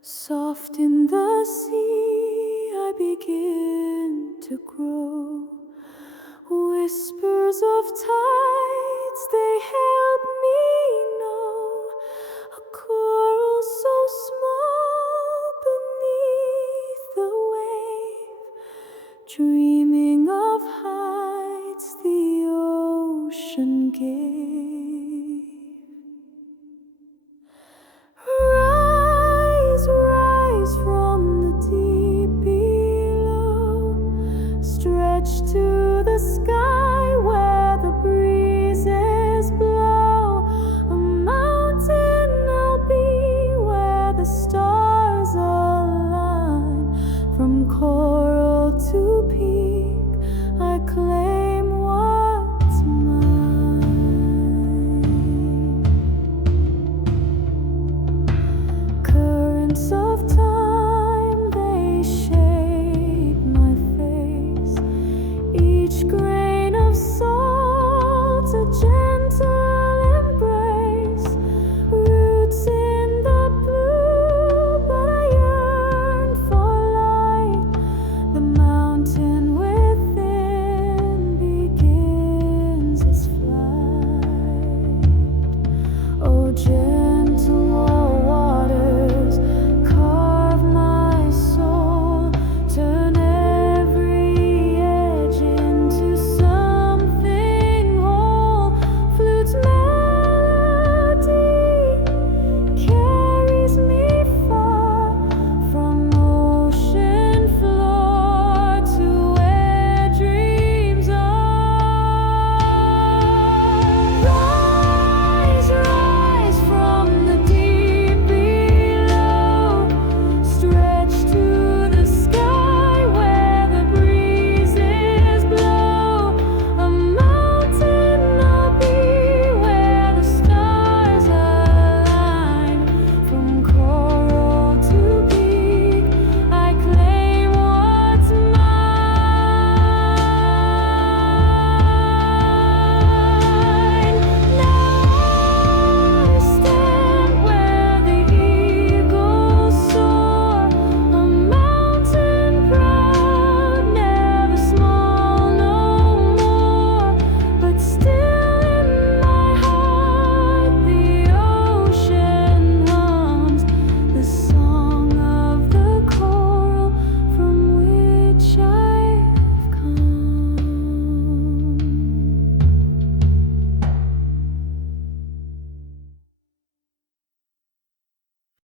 Soft in the sea I begin to grow. Whispers of tides, they help me know a coral so small beneath the wave, dreaming of heights the ocean gave. Rise, rise from the deep below, stretch to the sky where the breezes blow. A mountain I'll be where the stars align. From coral to peak, I claim what's mine. Currents of